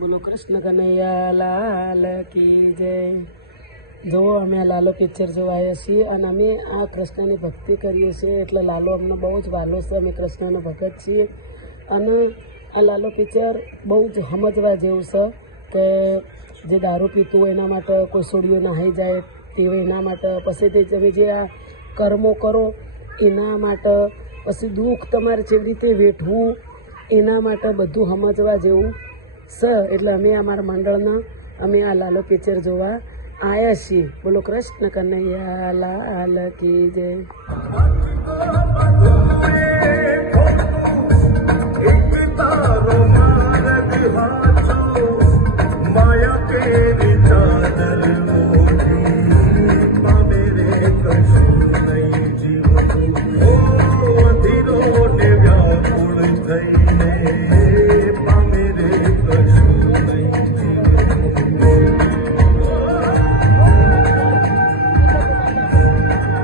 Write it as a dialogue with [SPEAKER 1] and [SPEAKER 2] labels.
[SPEAKER 1] બોલો કૃષ્ણ કનૈયા લાલ કી જય. જો અમે લાલો પિક્ચર જોવા આવ્યા છીએ અને અમે આ કૃષ્ણની ભક્તિ કરીએ છીએ. એટલે લાલો અમને બહુ જ વાલો છે. અમે કૃષ્ણનો ભગત છીએ. અને આ લાલો પિક્ચર બહુ જ સમજવા જેવું છે કે જે દારૂ પીતું હોય એના માટે કોઈ સોડિયો નાહી જાય તેવું એના માટે. પછી તે તમે જે આ કર્મો કરો, એના માટે પછી દુઃખ તમારે જેવી રીતે વેઠવું, એના માટે બધું સમજવા જેવું સ એટલે અમે અમારા મંડળના, અમે આ લાલો પિક્ચર જોવા આવ્યા છીએ. બોલો કૃષ્ણ કનૈયા, લાલ કી જય. માયા